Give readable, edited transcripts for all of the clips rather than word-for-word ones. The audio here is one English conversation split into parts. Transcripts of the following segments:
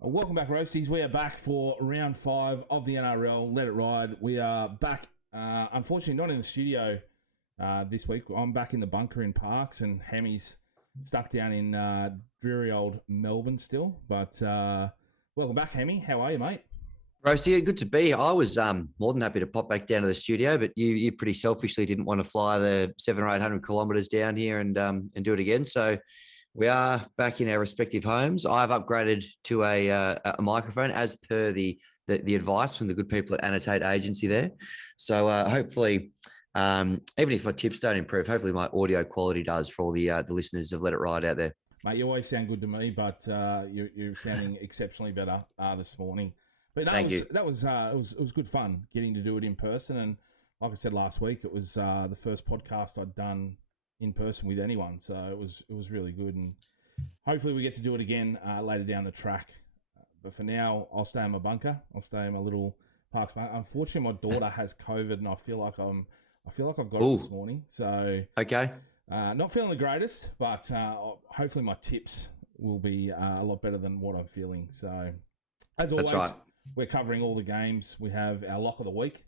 Welcome back, Roasties. We are back for round 5 of the NRL. Let it ride. We are back, unfortunately, not in the studio this week. I'm back in the bunker in Parks, and Hammy's stuck down in dreary old Melbourne still. But welcome back, Hammy. How are you, mate? Roasty, good to be. I was more than happy to pop back down to the studio, but you pretty selfishly didn't want to fly the 700 or 800 kilometres down here and do it again. So we are back in our respective homes. I've upgraded to a microphone as per the advice from the good people at Annotate Agency there. So hopefully, even if my tips don't improve, hopefully my audio quality does for all the listeners of Let It Ride out there. Mate, you always sound good to me, but you're sounding exceptionally better this morning. But no, Thank you. It was good fun getting to do it in person, and like I said last week, it was the first podcast I'd done in person with anyone, so it was really good, and hopefully we get to do it again later down the track. But for now, I'll stay in my bunker. I'll stay in my little Parks bunker. Unfortunately, my daughter has COVID, and I feel like I've got it this morning. So Okay. not feeling the greatest, but hopefully my tips will be a lot better than what I'm feeling. So as always. That's right. We're covering all the games. We have our lock of the week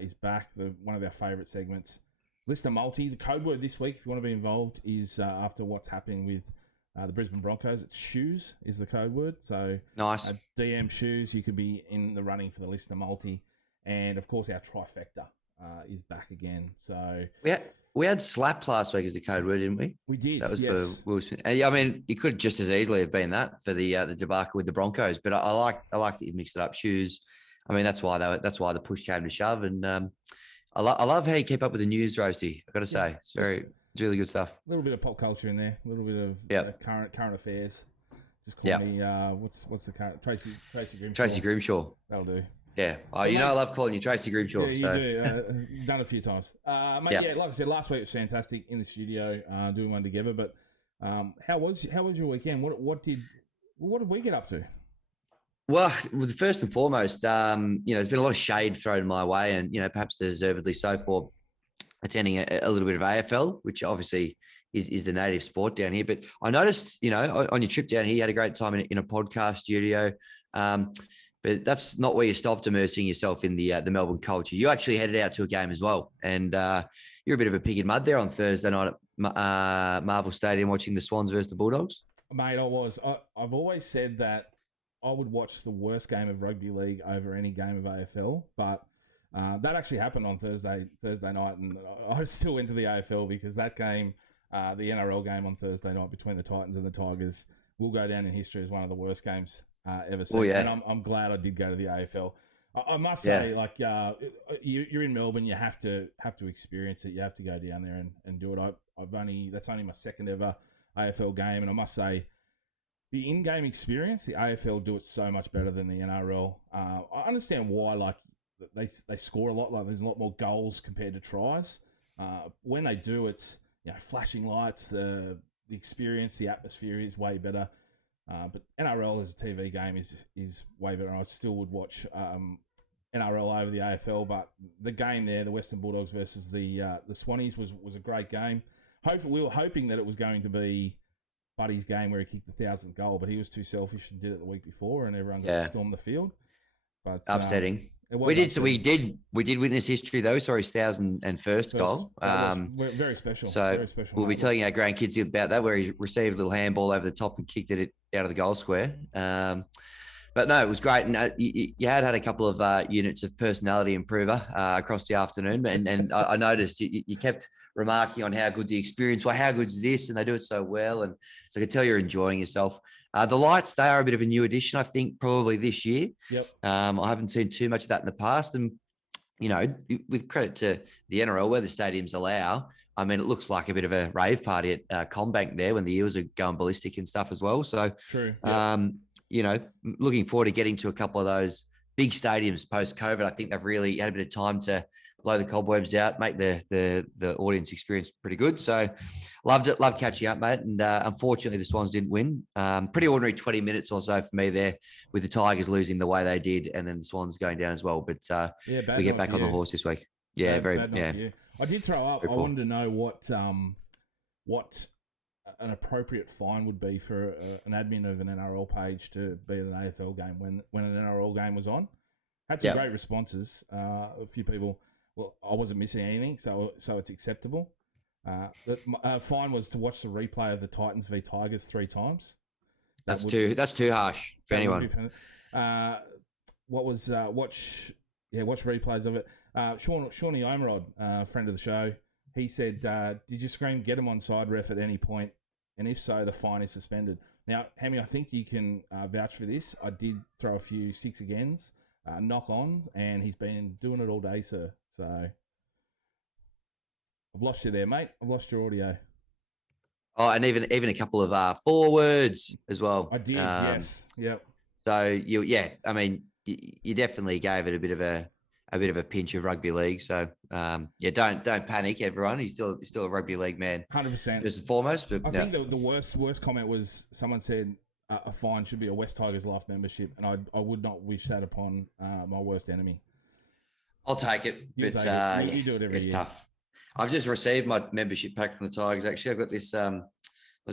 is back, one of our favourite segments. Listener multi. The code word this week, if you want to be involved, is after what's happening with the Brisbane Broncos. It's shoes is the code word. So Nice. DM shoes, you could be in the running for the listener multi. And of course, our TRY-Fecta is back again. So We had slap last week as the code word, didn't we? we did. That was yes. for Will Smith. And, I mean, it could just as easily have been that for the debacle with the Broncos. But I like that you mixed it up. Shoes. I mean, that's why the push came to shove. And I love how you keep up with the news, Roasty. I've got to say, it's really good stuff. A little bit of pop culture in there. A little bit of current affairs. Just call me. What's the current Tracy Grimshaw? Tracy Grimshaw. That'll do. Yeah. Oh, I love calling you Tracy Grimshaw. Yeah, you do. Done a few times. Mate, yeah, like I said, last week was fantastic in the studio, doing one together. But how was your weekend? What did we get up to? Well, first and foremost, there's been a lot of shade thrown my way, and perhaps deservedly so for attending a little bit of AFL, which obviously is the native sport down here. But I noticed, on your trip down here, you had a great time in a podcast studio. But that's not where you stopped immersing yourself in the Melbourne culture. You actually headed out to a game as well. And you're a bit of a pig in mud there on Thursday night at Marvel Stadium watching the Swans versus the Bulldogs. Mate, I was. I've always said that I would watch the worst game of rugby league over any game of AFL. But that actually happened on Thursday night. And I still went to the AFL because that game, the NRL game on Thursday night between the Titans and the Tigers, will go down in history as one of the worst games ever seen. Oh, yeah. And I'm glad I did go to the AFL. I must say, you're in Melbourne, you have to experience it. You have to go down there and do it. That's only my second ever AFL game, and I must say, the in-game experience, the AFL do it so much better than the NRL. I understand why, they score a lot. Like there's a lot more goals compared to tries. When they do, it's flashing lights. The experience, the atmosphere is way better. But NRL as a TV game is way better. I still would watch NRL over the AFL, but the game there, the Western Bulldogs versus the Swannies, was a great game. We were hoping that it was going to be Buddy's game where he kicked the 1,000th goal, but he was too selfish and did it the week before, and everyone got to storm the field. But upsetting. We did witness history though. Sorry, his 1,001st goal. Very special. So very special we'll be telling our grandkids about that, where he received a little handball over the top and kicked it out of the goal square. But no, it was great, and you had a couple of units of personality improver across the afternoon, and I noticed you kept remarking on how good the experience was, how good's this, and they do it so well, and so I could tell you're enjoying yourself. The lights, they are a bit of a new addition, I think, probably this year. Yep. I haven't seen too much of that in the past, and with credit to the NRL, where the stadiums allow, I mean, it looks like a bit of a rave party at Combank there when the Eels are going ballistic and stuff as well. So, true. Yep. Looking forward to getting to a couple of those big stadiums post-COVID. I think they've really had a bit of time to blow the cobwebs out, make the audience experience pretty good. So loved catching up, mate. And unfortunately, the Swans didn't win. Pretty ordinary 20 minutes or so for me there, with the Tigers losing the way they did and then the Swans going down as well. But we get back on the horse this week. Yeah, bad I did throw up. I wanted to know what an appropriate fine would be for an admin of an NRL page to be at an AFL game when an NRL game was on. Had some great responses. A few people, well, I wasn't missing anything, so it's acceptable. The fine was to watch the replay of the Titans v Tigers 3 times. That's too harsh for anyone. Watch replays of it. Shawnee Omerod, friend of the show, he said, did you scream "get him onside" ref at any point? And if so, the fine is suspended. Now, Hammy, I think you can vouch for this. I did throw a few 6 agains, knock on, and he's been doing it all day, sir. So I've lost you there, mate. I've lost your audio. Oh, and even a couple of forwards as well. I did, yes. Yep. So you definitely gave it a bit of a pinch of rugby league. So don't panic, everyone. He's still a rugby league man, 100%. First and foremost. But I think the worst comment was someone said a fine should be a West Tigers life membership, and I would not wish that upon my worst enemy. I'll take it, you do it every year. It's tough. I've just received my membership pack from the Tigers. Actually, I've got this. Not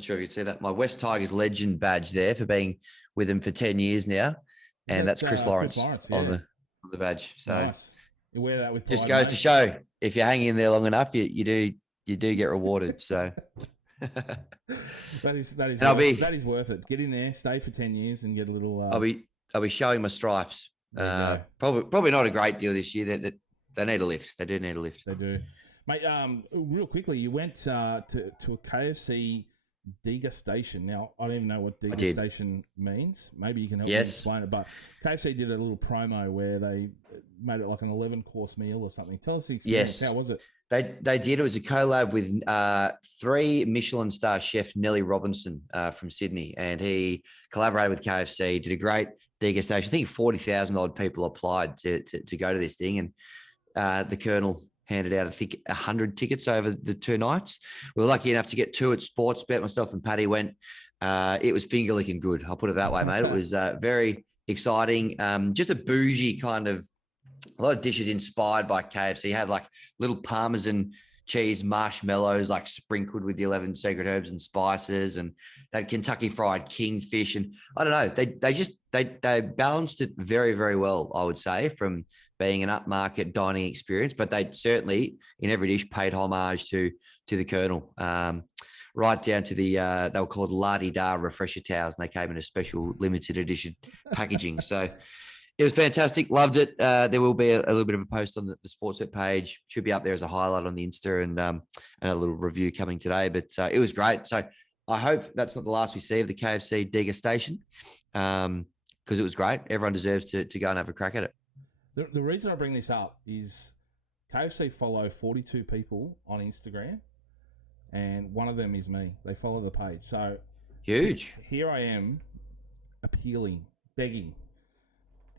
sure if you can see that. My West Tigers legend badge there for being with them for 10 years now, and that's Chris Lawrence on the badge. So nice. You wear that with pride, just goes to show if you hang in there long enough, you do get rewarded. So that is worth it. Get in there, stay for 10 years, and get a little. I'll be showing my stripes. Probably not a great deal this year. They need a lift. They do need a lift. They do. Mate, real quickly, you went to a KFC degustation. Now, I don't even know what degustation means. Maybe you can help me explain it. But KFC did a little promo where they made it like an 11-course meal or something. Tell us the experience. How was it? They did. It was a collab with 3 Michelin star chef Nelly Robinson from Sydney, and he collaborated with KFC. Did a great degustation. I think 40,000 odd people applied to go to this thing, and the Colonel handed out, I think, 100 tickets over the 2 nights. We were lucky enough to get 2 at Sportsbet. Myself and Paddy went. It was finger licking good. I'll put it that way, mate. It was very exciting. Just a bougie kind of, a lot of dishes inspired by KFC. Had like little Parmesan cheese marshmallows, like sprinkled with the 11 secret herbs and spices, and that Kentucky fried kingfish. And I don't know, they balanced it very, very well, I would say, from being an upmarket dining experience, but they certainly in every dish paid homage to the Colonel, right down to the they were called La-Di-Da refresher towels, and they came in a special limited edition packaging. So it was fantastic. Loved it. There will be a little bit of a post on the Sportsbet page. Should be up there as a highlight on the Insta, and a little review coming today. But it was great. So I hope that's not the last we see of the KFC degustation, because it was great. Everyone deserves to go and have a crack at it. The reason I bring this up is KFC follow 42 people on Instagram, and one of them is me. They follow the page. So huge. Here I am appealing, begging.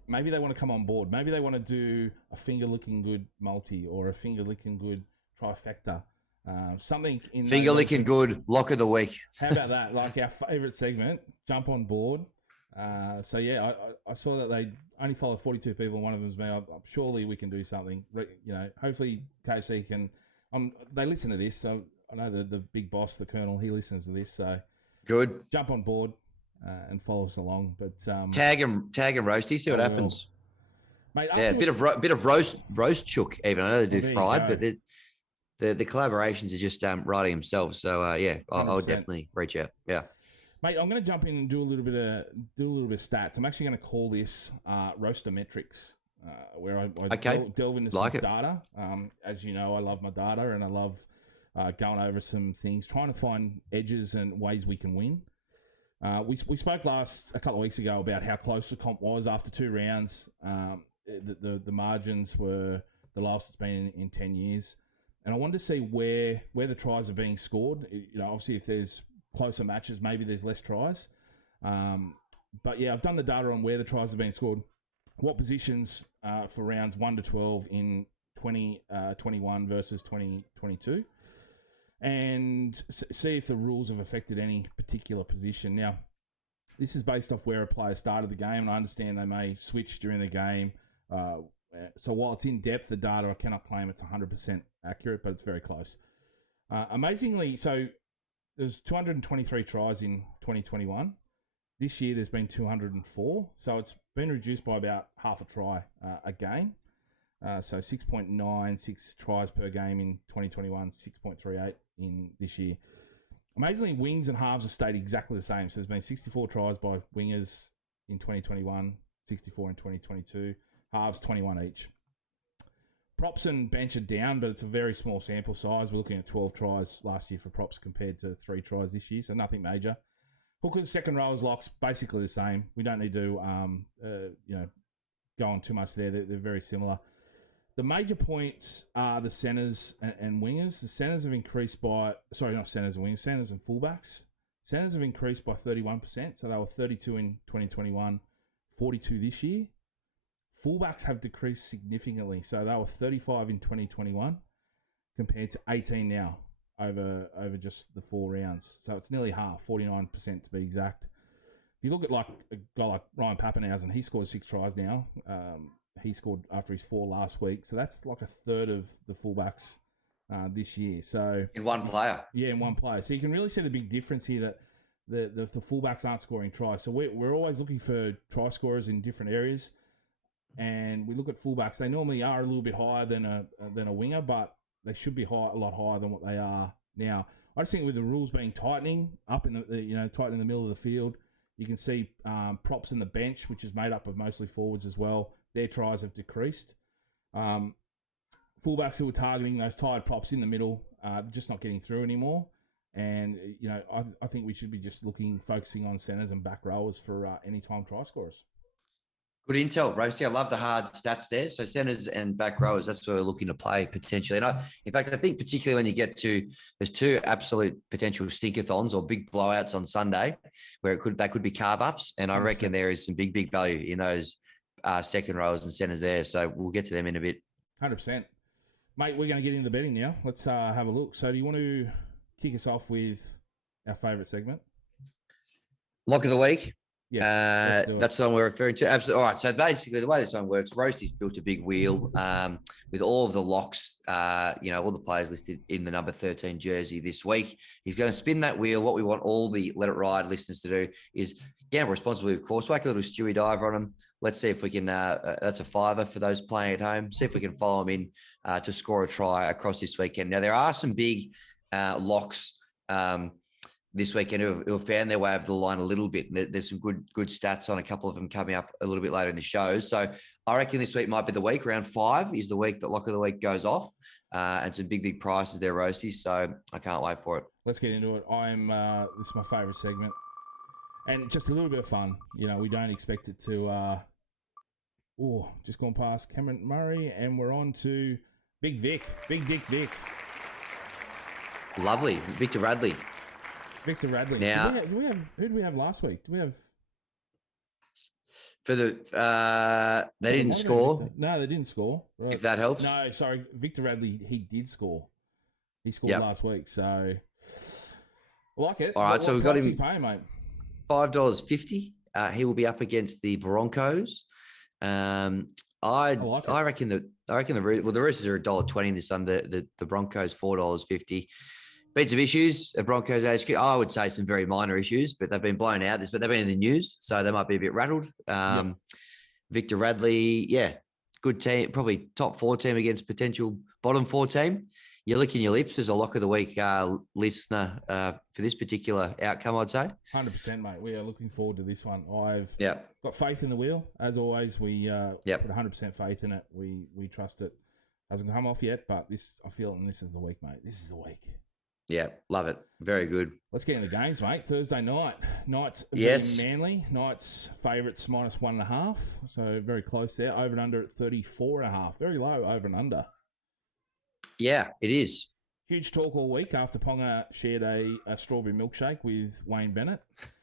Maybe they want to come on board. Maybe they want to do a finger-licking good multi or a finger-licking good TRY-Fecta. Something in finger-licking good lock of the week. How about that? Like our favourite segment, jump on board. So yeah, I saw that they only follow 42 people, and one of them is me. Surely we can do something. You know, hopefully KFC can. They listen to this, so I know the big boss, the Colonel, he listens to this. So good. Jump on board and follow us along. But tag him, Roasty. See what happens. Mate, a bit of roast chook. Even I know they do fried, but the collaborations are just writing themselves. So yeah, I'll definitely reach out. Yeah. Mate, I'm going to jump in and do a little bit of stats. I'm actually going to call this Roastametrics, where I delve into some data. As you know, I love my data, and I love going over some things, trying to find edges and ways we can win. We spoke a couple of weeks ago about how close the comp was after 2 rounds. The margins were the lowest it's been in 10 years, and I wanted to see where the tries are being scored. You know, obviously if there's closer matches, maybe there's less tries. But yeah, I've done the data on where the tries have been scored, what positions for rounds 1 to 12 in 2021 versus 2022, and see if the rules have affected any particular position. Now, this is based off where a player started the game, and I understand they may switch during the game. So while it's in depth, the data, I cannot claim it's 100% accurate, but it's very close. Amazingly, so there's 223 tries in 2021. This year there's been 204, so it's been reduced by about half a try a game. So 6.96 tries per game in 2021, 6.38 in this year. Amazingly, wings and halves have stayed exactly the same. So there's been 64 tries by wingers in 2021, 64 in 2022, halves 21 each. Props and bench are down, but it's a very small sample size. We're looking at 12 tries last year for props compared to 3 tries this year, so nothing major. Hookers, second rowers, locks, basically the same. We don't need to go on too much there. They're very similar. The major points are the centres and wingers. The centres have increased by, not centres and wingers, centres and fullbacks. Centres have increased by 31%, so they were 32 in 2021, 42 this year. Fullbacks have decreased significantly, so they were 35 in 2021 compared to 18 now over just the 4 rounds. So it's nearly half, 49% to be exact. If you look at like a guy like Ryan Pappenhausen, he scored 6 tries now. He scored after his 4 last week. So that's like a third of the fullbacks this year. So in one player. Yeah, in one player. So you can really see the big difference here that the fullbacks aren't scoring tries. So we're always looking for try scorers in different areas. And we look at fullbacks. They normally are a little bit higher than a winger, but they should be a lot higher than what they are now. I just think with the rules being tightening up in tight in the middle of the field, you can see props in the bench, which is made up of mostly forwards as well. Their tries have decreased. Fullbacks who are targeting those tired props in the middle, just not getting through anymore. And I think we should be just focusing on centres and back rowers for anytime try scorers. Good intel, Roasty. I love the hard stats there. So centers and back rowers, that's where we're looking to play potentially. And in fact, I think particularly when you get to, there's 2 absolute potential stinkathons or big blowouts on Sunday where that could be carve-ups. And I reckon there is some big value in those second rowers and centers there. So we'll get to them in a bit. 100%. Mate, we're going to get into the betting now. Let's have a look. So do you want to kick us off with our favourite segment? Lock of the week. Yes, that's the one we're referring to. Absolutely. All right. So basically, the way this one works, Roasty's built a big wheel with all of the locks. All the players listed in the number 13 jersey this week. He's going to spin that wheel. What we want all the Let It Ride listeners to do is gamble responsibly, of course. Whack a little Stewie diver on them. Let's see if we can. That's a $5 for those playing at home. See if we can follow them in to score a try across this weekend. Now there are some big locks. This weekend who have found their way over the line a little bit. There's some good stats on a couple of them coming up a little bit later in the show. So I reckon this week might be the week. Round 5 is the week that Lock of the Week goes off. And some big prices there, Roasty. So I can't wait for it. Let's get into it. This is my favourite segment. And just a little bit of fun. We don't expect it to... just gone past Cameron Murray. And we're on to Big Vic. Big Dick Vic. Lovely. Victor Radley. Now, who do we have last week? Do we have for the they didn't score? No, they didn't score. Right. If that helps. No, sorry, Victor Radley. He did score. He scored last week, so I like it. All right, so we've got him paying, mate. $5.50. He will be up against the Broncos. I reckon the Roosters are $1.20 in this one. The Broncos $4.50. Been some issues at Broncos HQ. I would say some very minor issues, but they've been blown out. But they've been in the news, so they might be a bit rattled. Victor Radley, good team, probably top 4 team against potential bottom 4 team. You're licking your lips as a Lock of the Week listener for this particular outcome, I'd say. 100%, mate. We are looking forward to this one. I've got faith in the wheel. As always, we put 100% faith in it. We trust it. Hasn't come off yet, but I feel this is the week, mate. This is the week. Yeah, love it. Very good. Let's get into the games, mate. Thursday night. Knights Manly. Knights favourites -1.5. So very close there. Over and under at 34.5. Very low over and under. Yeah, it is. Huge talk all week after Ponga shared a strawberry milkshake with Wayne Bennett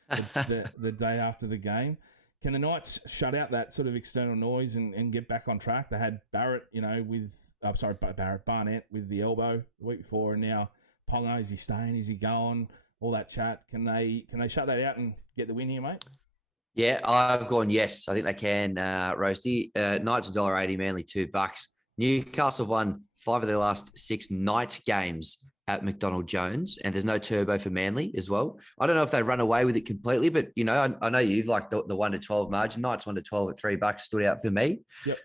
the day after the game. Can the Knights shut out that sort of external noise and get back on track? They had Barnett with the elbow the week before, and now Ponga, is he staying? Is he going? All that chat. Can they shut that out and get the win here, mate? Yeah, I've gone yes. I think they can, Roasty. Knights $1.80, Manly $2. Newcastle won 5 of their last 6 night games at McDonald Jones, and there's no turbo for Manly as well. I don't know if they run away with it completely, but I know you've liked the 1-12 margin. Knights 1-12 at $3 stood out for me. Yep.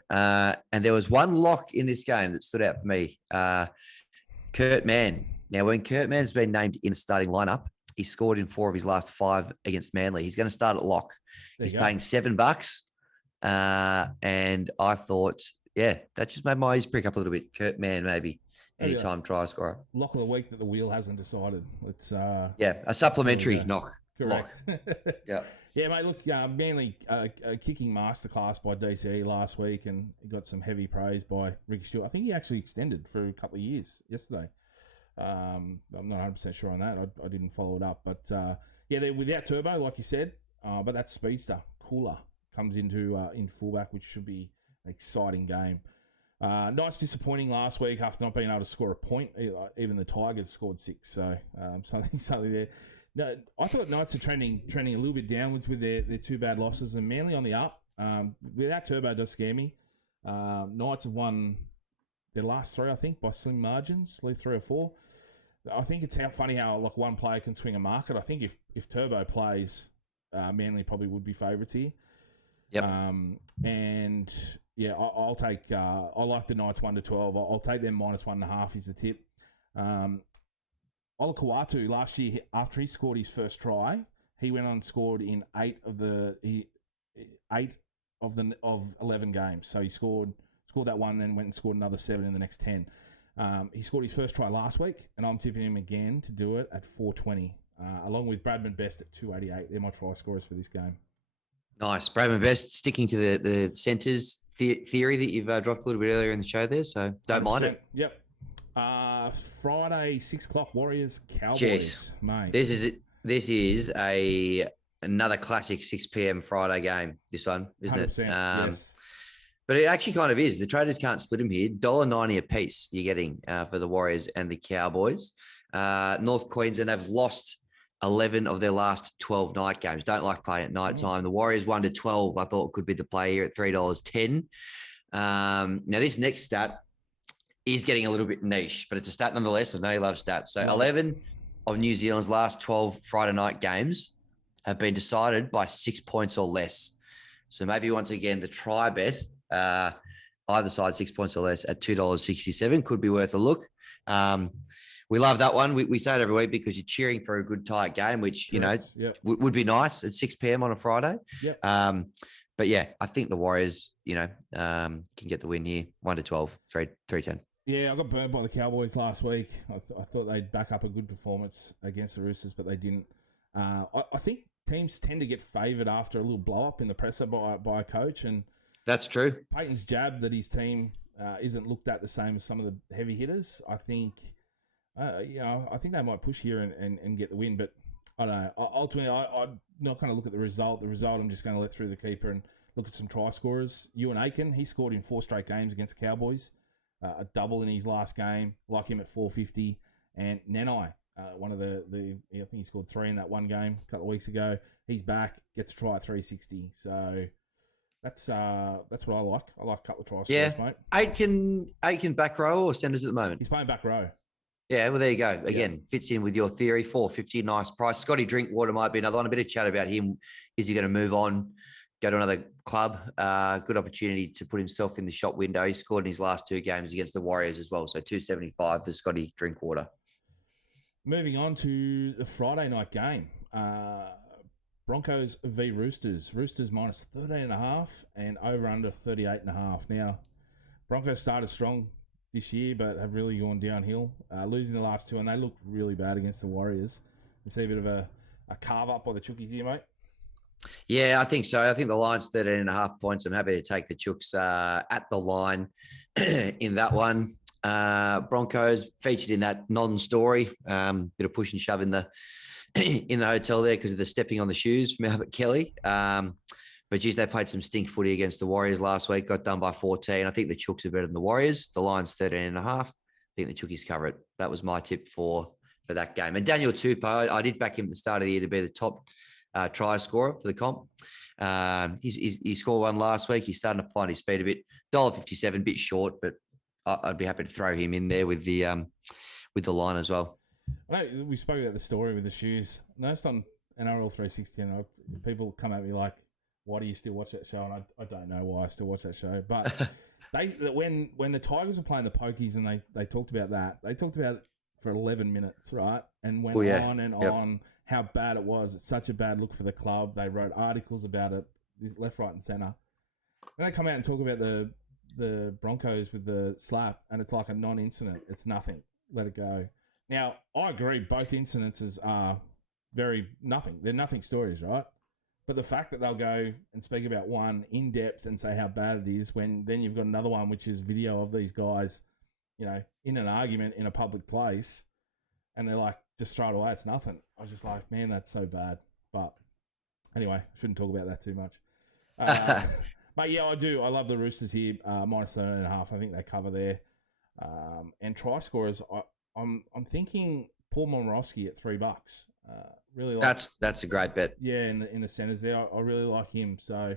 And there was one lock in this game that stood out for me. Kurt Mann. Now, when Kurt Mann's been named in the starting lineup, he scored in 4 of his last 5 against Manly. He's going to start at lock. He's paying $7. And I thought, that just made my eyes prick up a little bit. Kurt Mann, maybe anytime try scorer. Lock of the week that the wheel hasn't decided. It's a supplementary knock. Correct. Yeah. Yeah, mate, look, Manly a kicking masterclass by DCE last week, and he got some heavy praise by Ricky Stewart. I think he actually extended for a couple of years yesterday. I'm not 100% sure on that. I didn't follow it up. But, they're without turbo, like you said. But that speedster, Cooler, comes into in fullback, which should be an exciting game. Knights disappointing last week after not being able to score a point. Even the Tigers scored 6, so something there. No, I thought Knights are trending a little bit downwards with their 2 bad losses, and Manly on the up. Without turbo does scare me. Knights have won their last 3, I think, by slim margins, at least 3 or 4. I think it's funny how like one player can swing a market. I think if Turbo plays, Manly probably would be favourites here. Yep. I'll take. I like the Knights 1-12. I'll take them -1.5 is the tip. Ola Kawatu last year, after he scored his first try, he went on and scored in 8 of 11 games. So he scored that one, then went and scored another 7 in the next 10. He scored his first try last week, and I'm tipping him again to do it at 4.20, along with Bradman Best at 2.88. They're my try scorers for this game. Nice. Bradman Best sticking to the centres theory that you've dropped a little bit earlier in the show there, so don't 100%. Mind it. Yep. Friday, 6 o'clock, Warriors, Cowboys. Jeez. Mate. This is another classic 6 p.m. Friday game, this one, isn't it? Yes. But it actually kind of is. The traders can't split them here. $1.90 a piece you're getting for the Warriors and the Cowboys. North Queensland have lost 11 of their last 12 night games. Don't like playing at night time. The Warriors 1-12, I thought could be the play here at $3.10. Now, this next stat is getting a little bit niche, but it's a stat nonetheless. I know you love stats. So 11 of New Zealand's last 12 Friday night games have been decided by 6 points or less. So maybe once again, the try bet, either side 6 points or less at $2.67 could be worth a look. We love that one. We say it every week because you're cheering for a good tight game, which, would be nice at 6 p.m. on a Friday. Yep. But yeah, I think the Warriors, can get the win here. 1-12, 3-10. Yeah, I got burned by the Cowboys last week. I thought they'd back up a good performance against the Roosters, but they didn't. I think teams tend to get favoured after a little blow-up in the presser by a coach. And that's true. Peyton's jab that his team isn't looked at the same as some of the heavy hitters. I think, I think they might push here and get the win. But I don't know. Ultimately, I'm not going to look at the result. The result, I'm just going to let through the keeper and look at some try scorers. Ewan Aiken, he scored in 4 straight games against the Cowboys. A double in his last game, like him at 450. And Nanai, one of the I think he scored 3 in that one game a couple of weeks ago. He's back, gets a try at 360. So that's what I like. I like a couple of try scorers, mate. Aiken back row or centres at the moment? He's playing back row. Yeah, well, there you go. Again, fits in with your theory. 450, nice price. Scotty Drinkwater might be another one. A bit of chat about him. Is he going to move on, go to another club? Good opportunity to put himself in the shop window. He scored in his last 2 games against the Warriors as well. So 275 for Scotty Drinkwater. Moving on to the Friday night game. Broncos v Roosters. Roosters -13.5 and over under 38.5. Now, Broncos started strong this year, but have really gone downhill, losing the last 2, and they looked really bad against the Warriors. You see a bit of a carve up by the Chookies here, mate? Yeah, I think so. I think the line's 13.5 points. I'm happy to take the Chooks at the line in that one. Broncos featured in that non-story. Bit of push and shove in the hotel there because of the stepping on the shoes from Albert Kelly. But geez, they played some stink footy against the Warriors last week. Got done by 14. I think the Chooks are better than the Warriors. The line's 13.5. I think the Chookies cover it. That was my tip for that game. And Daniel Tupou, I did back him at the start of the year to be the top try scorer for the comp. He scored one last week. He's starting to find his feet a bit. $1.57, bit short, but I'd be happy to throw him in there with the line as well. I know we spoke about the story with the shoes. I noticed on NRL 360, and people come at me like, "Why do you still watch that show?" And I don't know why I still watch that show. But when the Tigers were playing the Pokies and they talked about that, they talked about it for 11 minutes, right? And went on and on how bad it was. It's such a bad look for the club. They wrote articles about it, left, right, and centre. And they come out and talk about the Broncos with the slap, and it's like a non-incident. It's nothing. Let it go. Now, I agree, both incidences are nothing. They're nothing stories, right? But the fact that they'll go and speak about one in depth and say how bad it is, when then you've got another one which is video of these guys, in an argument in a public place, and they're like, just throw it away, it's nothing. I was just like, man, that's so bad. But anyway, shouldn't talk about that too much. But yeah, I do. I love the Roosters here, minus 13.5. I think they cover there. And try scorers, I'm thinking Paul Momorowski at $3. Really like that's a great bet. Yeah, in the centres there, I really like him. So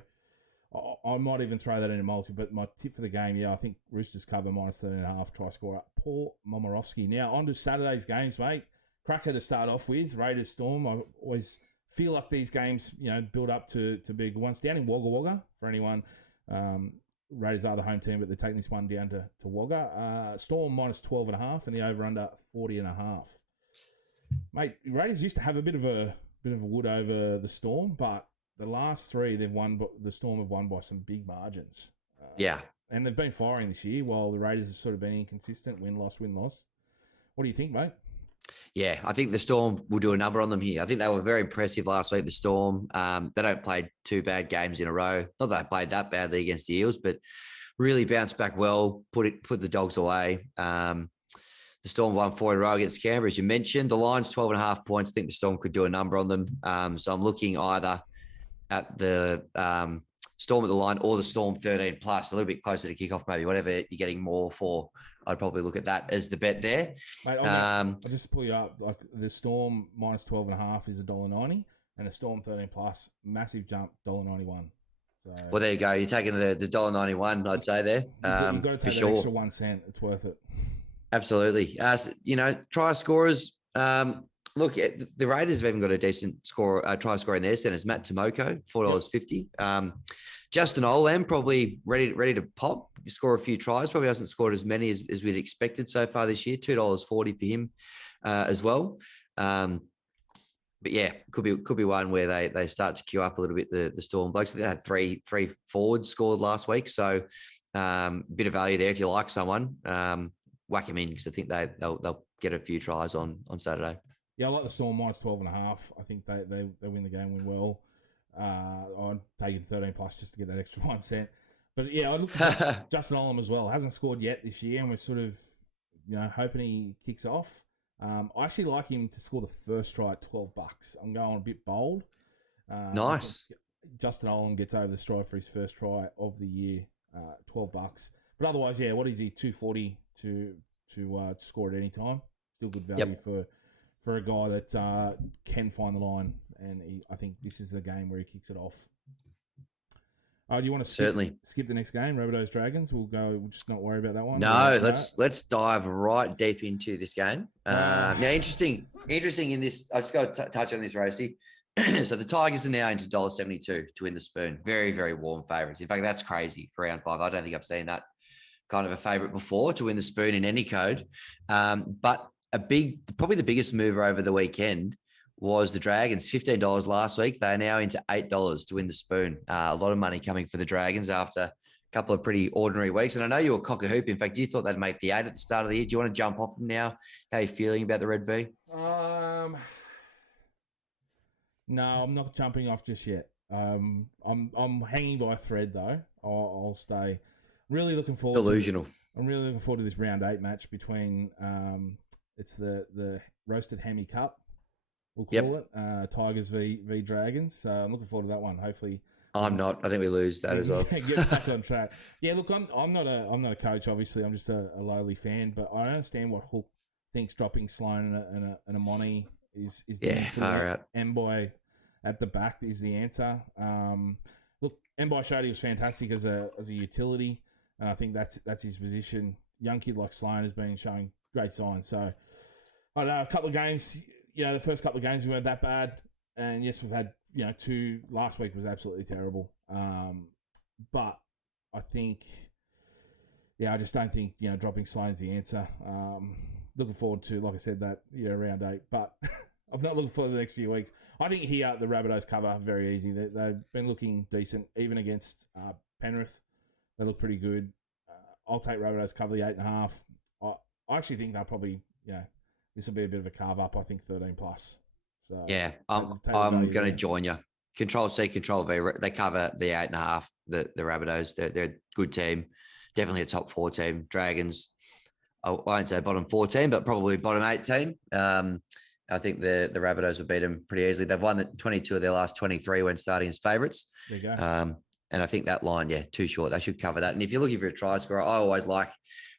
I might even throw that in a multi. But my tip for the game, I think Roosters cover minus 13.5. Try scorer Paul Momorowski. Now on to Saturday's games, mate. Cracker to start off with. Raiders Storm. I always feel like these games, build up to big ones. Down in Wagga Wagga for anyone. Raiders are the home team, but they're taking this one down to Wagga. Storm minus 12.5 and the over-under 40.5. Mate, Raiders used to have a bit of a wood over the Storm, but the last three the Storm have won by some big margins. And they've been firing this year, while the Raiders have sort of been inconsistent, win-loss, win-loss. What do you think, mate? Yeah, I think the Storm will do a number on them here. I think they were very impressive last week, the Storm. They don't play two bad games in a row. Not that they played that badly against the Eels, but really bounced back well, put the Dogs away. The Storm won 4 in a row against Canberra, as you mentioned. The line's 12.5 points. I think the Storm could do a number on them. So I'm looking either at the Storm at the line or the Storm 13 plus, a little bit closer to kickoff, maybe. Whatever you're getting more for, I'd probably look at that as the bet there. Mate, I'll just pull you up. Like the Storm minus 12.5 is $1.90, and the Storm 13 plus, massive jump, $1.91. So, well, there you go. You're taking the $1.91, I'd say there. You've got to take that extra 1 cent. It's worth it. Absolutely. Try scorers. Look, the Raiders have even got a decent try scorer in their centres. Matt Tomoko, $4.50. Justin Olam, probably ready to pop, score a few tries. Probably hasn't scored as many as we'd expected so far this year. $2.40 for him as well. But yeah, could be one where they start to queue up a little bit. The Storm blokes, they had three forwards scored last week, so bit of value there if you like someone. Whack them in, because I think they'll get a few tries on Saturday. Yeah, I like the Storm minus 12.5. I think they win the game, win well. I'd take it 13 plus just to get that extra 1 cent. But yeah, I looked at Justin Olam as well. Hasn't scored yet this year, and we're sort of hoping he kicks off. I actually like him to score the first try at $12. I'm going a bit bold. Nice. Justin Olam gets over the stride for his first try of the year, $12. But otherwise, yeah, what is he? $2.40 to score at any time. Still good value for a guy that can find the line, and I think this is the game where he kicks it off. Do you want to skip the next game, Rabbitohs Dragons? We'll just not worry about that one. No, let's dive right deep into this game. Now, interesting in this. I just got to touch on this, Roasty. So the Tigers are now into $1.72 to win the Spoon. Very, very warm favourites. In fact, that's crazy for round 5. I don't think I've seen that kind of a favourite before to win the Spoon in any code. But probably the biggest mover over the weekend was the Dragons. $15 last week. They are now into $8 to win the Spoon. A lot of money coming for the Dragons after a couple of pretty ordinary weeks. And I know you were cock a hoop. In fact, you thought they'd make the 8 at the start of the year. Do you want to jump off them now? How are you feeling about the Red V? No, I'm not jumping off just yet. I'm hanging by a thread though. I'll stay. Really looking forward. Delusional. I'm really looking forward to this round 8 match between it's the Roasted Hammy Cup. We'll call it Tigers v Dragons. So I'm looking forward to that one. Hopefully, I'm not. I think we lose that as well. Get back on track. Yeah, look, I'm not a coach. Obviously, I'm just a lowly fan. But I understand what Hook thinks dropping Sloan and a Monty is far out. Mboy at the back is the answer. Look, Mboy showed he was fantastic as a utility, and I think that's his position. young kid like Sloan has been showing great signs. So, I don't know, a couple of games, the first couple of games weren't that bad. And yes, we've had, two. Last week was absolutely terrible. But I think, I just don't think, dropping Sloan's the answer. Looking forward to, like I said, that, round 8. But I'm not looking forward to the next few weeks. I think here, the Rabbitohs cover very easy. They've been looking decent, even against Penrith. They look pretty good. I'll take Rabbitohs cover the 8.5. I actually think they'll probably, this will be a bit of a carve up. I think 13 plus. So yeah, I'm going to join you. Control C, Control V. They cover the 8.5. The Rabbitohs. They're a good team. Definitely a top 4 team. Dragons, I won't say bottom 4 team, but probably bottom 8 team. I think the Rabbitohs will beat them pretty easily. They've won 22 of their last 23 when starting as favourites. There you go. And I think that line, too short. They should cover that. And if you're looking for a try scorer, I always like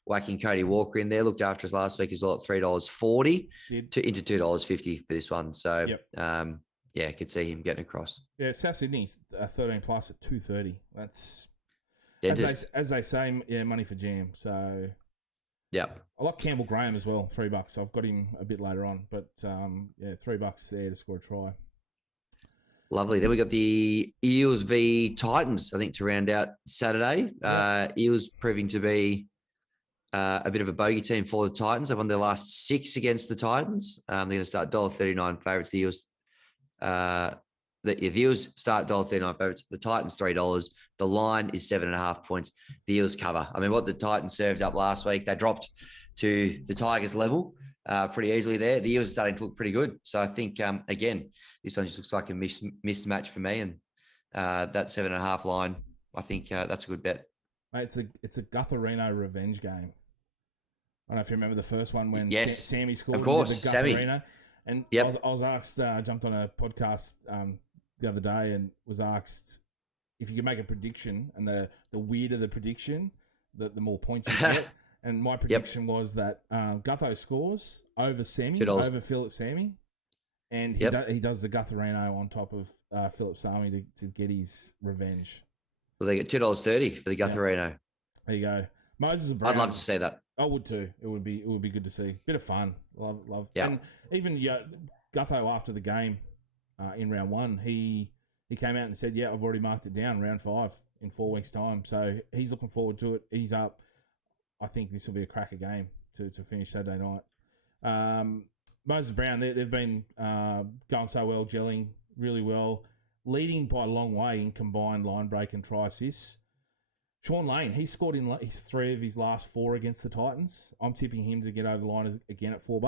whacking Cody Walker in there. Looked after us last week as well at $3.40 into $2.50 for this one. So, could see him getting across. Yeah, South Sydney's 13 plus at 2.30. That's as they say, money for jam. So, I like Campbell Graham as well, $3. I've got him a bit later on, but $3 there to score a try. Lovely. Then we got the Eels v Titans, I think, to round out Saturday. Eels proving to be a bit of a bogey team for the Titans. They've won their last 6 against the Titans. They're going to start $1.39 favourites. The Eels, the Eels start $1.39 favourites. The Titans $3. The line is 7.5 points. The Eels cover. I mean, what the Titans served up last week, they dropped to the Tigers level pretty easily there. The Eels are starting to look pretty good. So I think, again, this one just looks like a mismatch for me. And that 7.5 line, I think that's a good bet. Mate, it's a Gutherino revenge game. I don't know if you remember the first one when Sammy scored. Of course, Sammy. And I was asked, jumped on a podcast the other day and was asked if you could make a prediction, and the weirder the prediction, the more points you get. And my prediction was that Gutho scores over Sammy, over Philip Sammy, and he does the Gutherino on top of Philip Sammy to get his revenge. Well, they get $2.30 for the Gutherino. There you go. Moses Brown. I'd love to see that. I would too. It would be good to see. Bit of fun. Love. Yeah. And even Gutho after the game in round 1, he came out and said, "Yeah, I've already marked it down. Round 5 in 4 weeks' time." So he's looking forward to it. He's up. I think this will be a cracker game to finish Saturday night. Moses Brown, they've been going so well, gelling really well, leading by a long way in combined line break and try assists. Sean Lane, he scored in his 3 of his last 4 against the Titans. I'm tipping him to get over the line again at $4.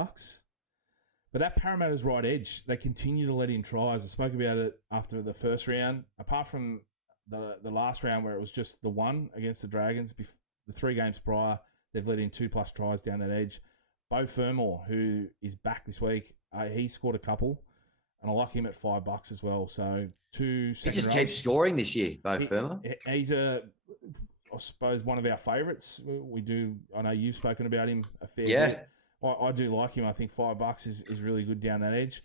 But that Parramatta's right edge, they continue to let in tries. I spoke about it after the first round. Apart from the last round where it was just the 1 against the Dragons, the 3 games prior, they've let in 2+ tries down that edge. Bo Fermor, who is back this week, he scored a couple, and I like him at $5 as well. So 2 second He just rows. keeps scoring this year, Bo Fermor. He's I suppose, one of our favourites. We do. I know you've spoken about him a fair bit. I do like him. I think $5 is really good down that edge.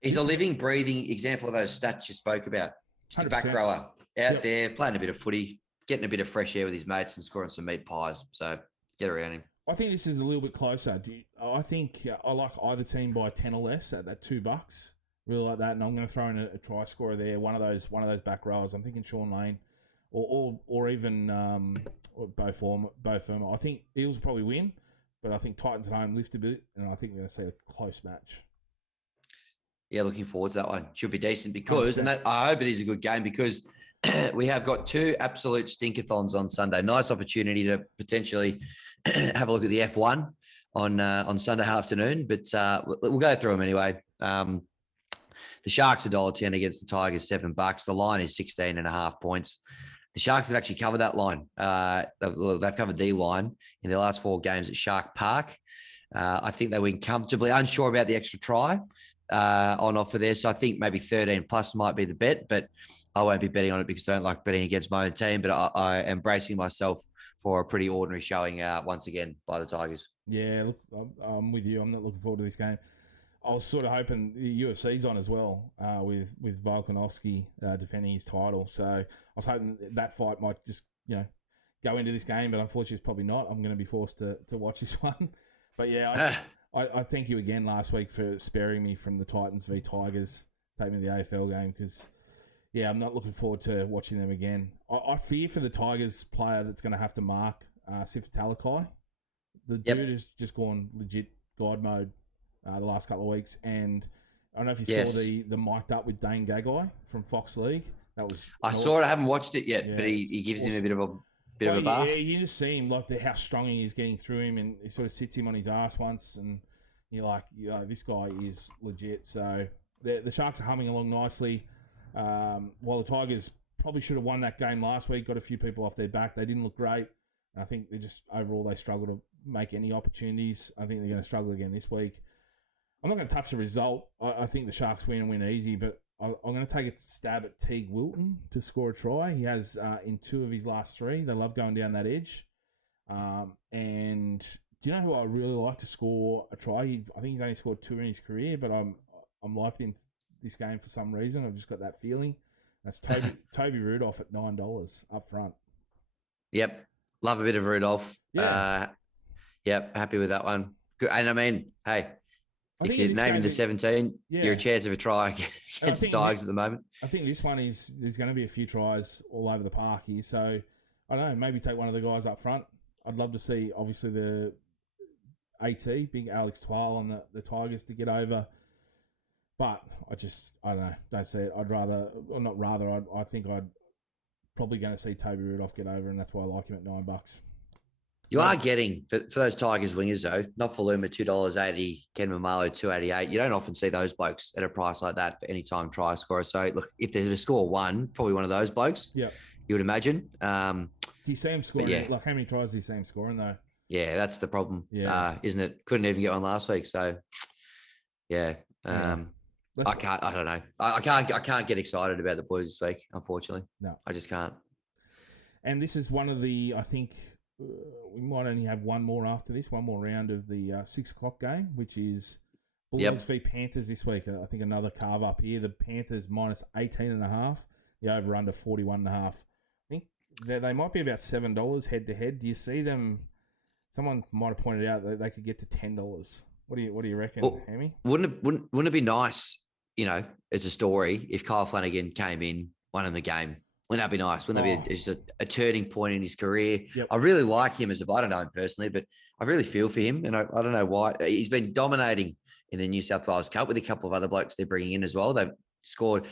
He's a living, breathing example of those stats you spoke about. Just 100%. A back rower out there, playing a bit of footy, getting a bit of fresh air with his mates and scoring some meat pies. So get around him. I think this is a little bit closer. I think I like either team by 10 or less at that $2. Really like that. And I'm going to throw in a try scorer there. One of those back rowers. I'm thinking Sean Lane. Or even Bo Fermor. I think Eels will probably win, but I think Titans at home lift a bit, and I think we're going to see a close match. Yeah, looking forward to that one. Should be decent because, and I hope it is a good game because we have got 2 absolute stinkathons on Sunday. Nice opportunity to potentially have a look at the F1 on Sunday afternoon, but we'll go through them anyway. The Sharks $1.10 against the Tigers, $7. The line is 16.5 points. The Sharks have actually covered that line. They've covered the line in their last 4 games at Shark Park. I think they win comfortably. Unsure about the extra try on offer there. So I think maybe 13 plus might be the bet, but I won't be betting on it because I don't like betting against my own team. But I am bracing myself for a pretty ordinary showing once again by the Tigers. Yeah, look, I'm with you. I'm not looking forward to this game. I was sort of hoping the UFC's on as well with Volkanovski defending his title. So I was hoping that fight might just, go into this game, but unfortunately, it's probably not. I'm going to be forced to watch this one. But yeah, I thank you again last week for sparing me from the Titans v Tigers, taking me to the AFL game because, yeah, I'm not looking forward to watching them again. I fear for the Tigers player that's going to have to mark Sif Talakai. The dude has just gone legit God mode the last couple of weeks, and I don't know if you saw the mic'd up with Dane Gagai from Fox League. That was I saw it. I haven't watched it yet, but he gives him a bit of a bath. Yeah, you just see him like how strong he is getting through him, and he sort of sits him on his ass once, and you're like, this guy is legit. So the Sharks are humming along nicely. While the Tigers probably should have won that game last week, got a few people off their back. They didn't look great. I think overall they struggle to make any opportunities. I think they're going to struggle again this week. I'm not going to touch the result. I think the Sharks win easy, but I'm going to take a stab at Teague Wilton to score a try. He has in 2 of his last 3. They love going down that edge. And do you know who I really like to score a try? I think he's only scored 2 in his career, but I'm liking this game for some reason. I've just got that feeling. That's Toby Rudolph at $9 up front. Yep. Love a bit of Rudolph. Yeah. Yep. Happy with that one. Good. And I mean, hey, if you're naming the 17, you're a chance of a try against the Tigers at the moment. I think this one there's going to be a few tries all over the park here. So, I don't know, maybe take one of the guys up front. I'd love to see, obviously, the AT, big Alex Twal on the Tigers to get over. But I don't know. Don't see it. I think I'd probably going to see Toby Rudolph get over, and that's why I like him at $9. You are getting, for those Tigers wingers, though, Nofaluma, $2.80, Ken Mamalo, $2.88. You don't often see those blokes at a price like that for any time try scorer. So, look, if there's a score 1, probably one of those blokes, you would imagine. Do you see him scoring? Yeah. Like, how many tries do you see him scoring, though? Yeah, that's the problem, isn't it? Couldn't even get one last week. So, I don't know. I can't get excited about the boys this week, unfortunately. No. I just can't. And this is one of the, I think, we might only have one more after this, one more round of the 6 o'clock game, which is Bulldogs v Panthers this week. I think another carve up here. The Panthers minus 18.5. The over under 41.5. I think they might be about $7 head to head. Do you see them? Someone might have pointed out that they could get to $10. What do you reckon, Hammy? Wouldn't it be nice, as a story, if Kyle Flanagan came in, won in the game? Wouldn't that be nice? Wouldn't that be just a turning point in his career? Yep. I really like him I don't know him personally, but I really feel for him. And I don't know why. He's been dominating in the New South Wales Cup with a couple of other blokes they're bringing in as well.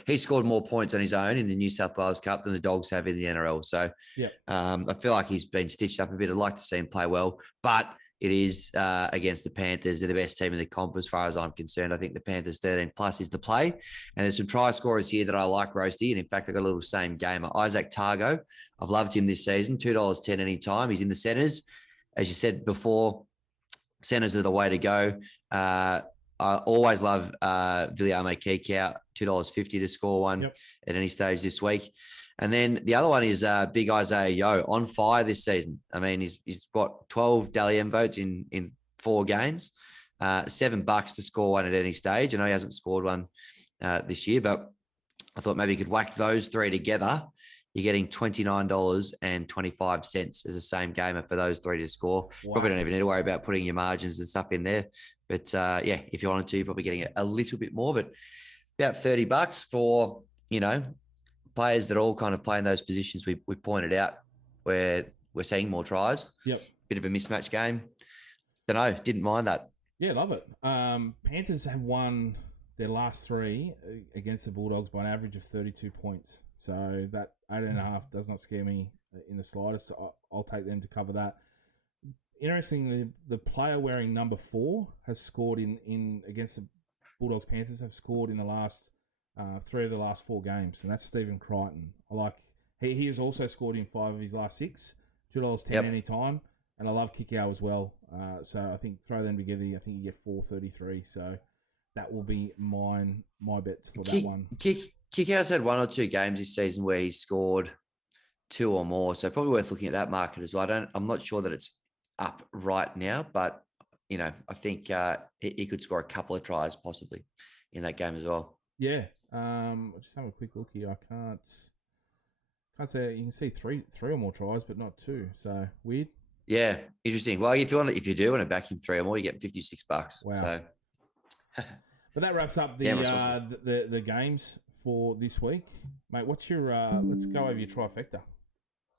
He's scored more points on his own in the New South Wales Cup than the Dogs have in the NRL. So I feel like he's been stitched up a bit. I'd like to see him play well, but it is against the Panthers. They're the best team in the comp as far as I'm concerned. I think the Panthers 13 plus is the play. And there's some try scorers here that I like, Roasty. And in fact, I got a little same gamer. Isaac Targo. I've loved him this season. $2.10 anytime. He's in the centres. As you said before, centres are the way to go. I always love Viliame Kikau, $2.50 to score one at any stage this week. And then the other one is Big Isaiah Yeo, on fire this season. I mean, he's got 12 Dally M votes in 4 games, $7 to score one at any stage. I know he hasn't scored one this year, but I thought maybe you could whack those 3 together. You're getting $29.25 as the same gamer for those 3 to score. Wow. Probably don't even need to worry about putting your margins and stuff in there. But if you wanted to, you're probably getting a little bit more, but about $30 for, players that all kind of play in those positions we pointed out where we're seeing more tries. Yep. Bit of a mismatch game. Don't know. Didn't mind that. Yeah, love it. Panthers have won their last 3 against the Bulldogs by an average of 32 points. So that 8.5 does not scare me in the slightest. I'll take them to cover that. Interestingly, the player wearing number 4 has scored in against the Bulldogs. Panthers have scored in the last 3 of the last 4 games, and that's Stephen Crichton. I like he has also scored in 5 of his last 6, $2.10 any time, and I love Kikau as well. So I think throw them together, I think you get $4.33. So that will be my bets for that one. Kikau's had 1 or 2 games this season where he scored 2 or more, so probably worth looking at that market as well. I'm not sure that it's up right now, but I think he could score a couple of tries possibly in that game as well. Yeah. I'll just have a quick look here. I can't Can't say you can see three or more tries, but not two. So weird. Yeah, interesting. Well, if you do want to back him 3 or more, you get $56. Wow. So, but that wraps up the games for this week, mate. What's your? Let's go over your trifecta.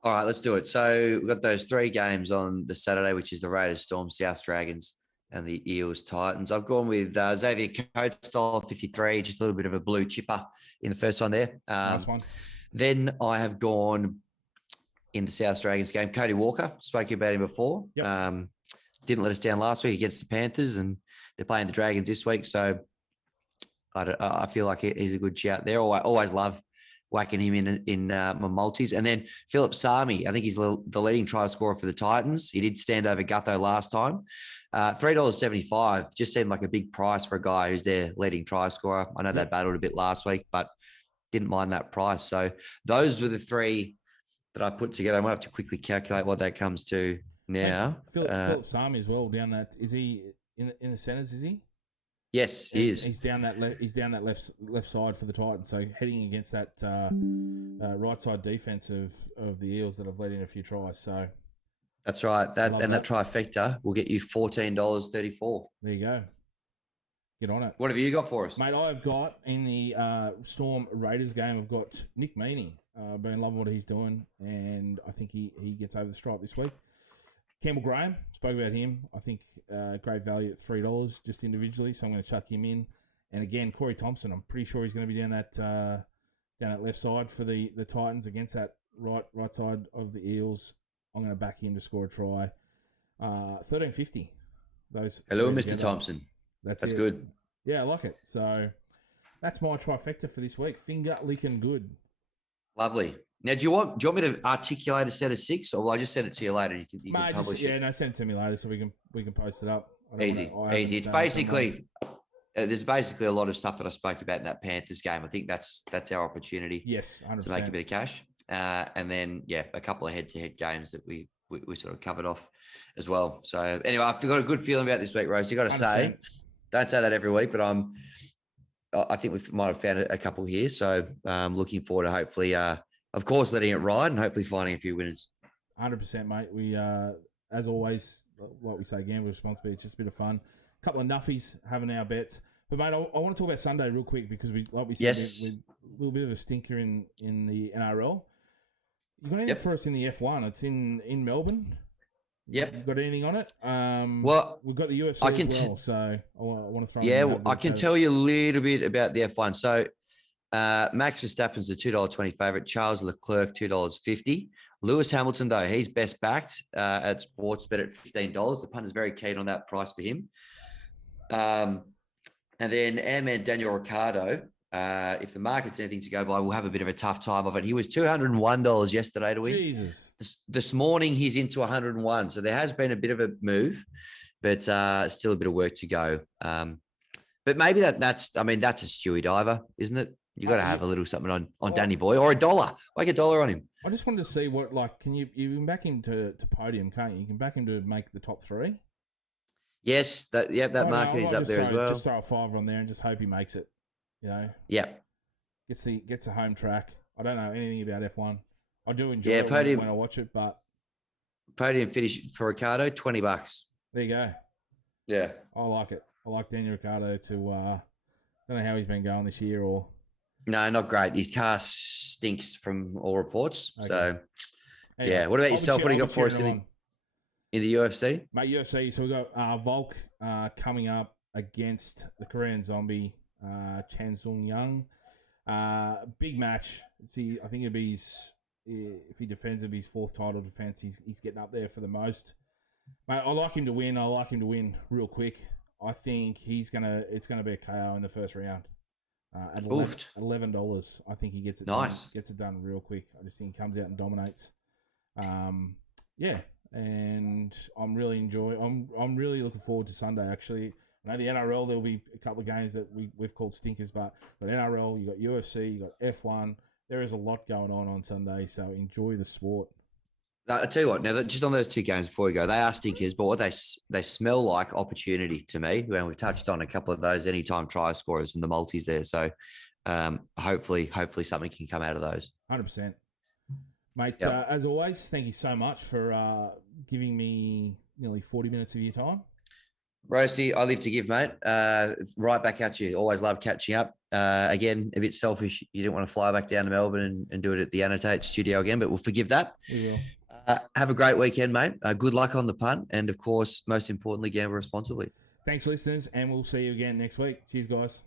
All right, let's do it. So we've got those 3 games on the Saturday, which is the Raiders, Storm, South Dragons, and the Eels, Titans. I've gone with Xavier Coates, 53, just a little bit of a blue chipper in the first one there. Nice one. Then I have gone in the South Dragons game. Cody Walker, spoke about him before. Yep. Didn't let us down last week against the Panthers, and they're playing the Dragons this week. So I feel like he's a good shout there. I always love whacking him in my multis. And then Philip Sami, I think he's the leading try scorer for the Titans. He did stand over Gutho last time. $3.75 just seemed like a big price for a guy who's their leading try scorer. I know they battled a bit last week, but didn't mind that price. So those were the 3 that I put together. I might have to quickly calculate what that comes to now. Philip Sami as well down that. Is he in the centres? Is he? Yes, he is. He's down that left side for the Titans. So heading against that right side defense of the Eels that have led in a few tries. So that's right. That trifecta will get you $14.34. There you go. Get on it. What have you got for us, mate? I've got in the Storm Raiders game. I've got Nick Meaney. Been loving what he's doing, and I think he gets over the stripe this week. Campbell Graham, spoke about him. I think great value at $3 just individually, so I'm going to chuck him in. And again, Corey Thompson, I'm pretty sure he's going to be down that left side for the Titans against that right side of the Eels. I'm going to back him to score a try. $13.50. Hello, Mr. Thompson. That's good. Yeah, I like it. So that's my trifecta for this week. Finger licking good. Lovely. Now, do you want me to articulate a set of 6, or will I just send it to you later? You can publish it. Yeah, no, send it to me later so we can post it up. Easy. It's basically there's basically a lot of stuff that I spoke about in that Panthers game. I think that's our opportunity. Yes, 100%. To make a bit of cash, and then a couple of head-to-head games that we sort of covered off as well. So anyway, I've got a good feeling about this week, Rose. You got to say, don't say that every week, but I think we might have found a couple here. So I'm looking forward to hopefully. Of course, letting it ride and hopefully finding a few winners. 100%, mate. We, as always, like we say, Gamble Responsibly, it's just a bit of fun. A couple of nuffies having our bets. But, mate, I want to talk about Sunday real quick because, like we said, with a little bit of a stinker in the NRL. You got anything for us in the F1? It's in Melbourne. Yep. You got anything on it? Well, we've got the UFC as well, so I want to throw I can tell you a little bit about the F1. So, Max Verstappen's the $2.20 favourite. Charles Leclerc, $2.50. Lewis Hamilton, though, he's best backed at Sportsbet at $15. The punter's very keen on that price for him. And then our man Daniel Ricciardo, if the market's anything to go by, we'll have a bit of a tough time of it. He was $201 yesterday to win. Jesus. This morning, he's into 101. So there has been a bit of a move, but still a bit of work to go. But maybe that's a Stewie diver, isn't it? You got to have a little something on Danny Boy, or $1. Make $1 on him. I just wanted to see what, you can back him to podium, can't you? You can back him to make the top 3. Yes, that market is up there as well. Just throw a $5 on there and just hope he makes it. You know. Yeah. Gets the home track. I don't know anything about F1. I do enjoy it when I watch it, but podium finish for Ricciardo, $20. There you go. Yeah, I like it. I like Daniel Ricciardo to. Don't know how he's been going this year or. No, not great. His car stinks from all reports. Okay. So, anyway, What about yourself? What do you got for us in the UFC? Mate, UFC. So we got Volk coming up against the Korean Zombie, Chan Sung Young. Big match. See, I think if he defends, it'll be his 4th title defense. He's getting up there for the most. Mate, I like him to win. I like him to win real quick. I think it's gonna be a KO in the first round. At $11, I think he gets it. Nice. Gets it done real quick. I just think he comes out and dominates. And I'm really looking forward to Sunday. Actually, I know the NRL there'll be a couple of games that we've called stinkers, but NRL, you got UFC, you got F1. There is a lot going on Sunday, so enjoy the sport. I tell you what, now just on those 2 games before we go, they are stinkers, but what they smell like opportunity to me. When we've touched on a couple of those anytime try scorers and the multis there, so hopefully something can come out of those. 100%. Mate, Yep. as always, thank you so much for giving me nearly 40 minutes of your time. Roasty, I live to give, mate. Right back at you. Always love catching up. Again, a bit selfish. You didn't want to fly back down to Melbourne and do it at the Annotate studio again, but we'll forgive that. We will. Have a great weekend, mate. Good luck on the punt. And, of course, most importantly, gamble responsibly. Thanks, listeners, and we'll see you again next week. Cheers, guys.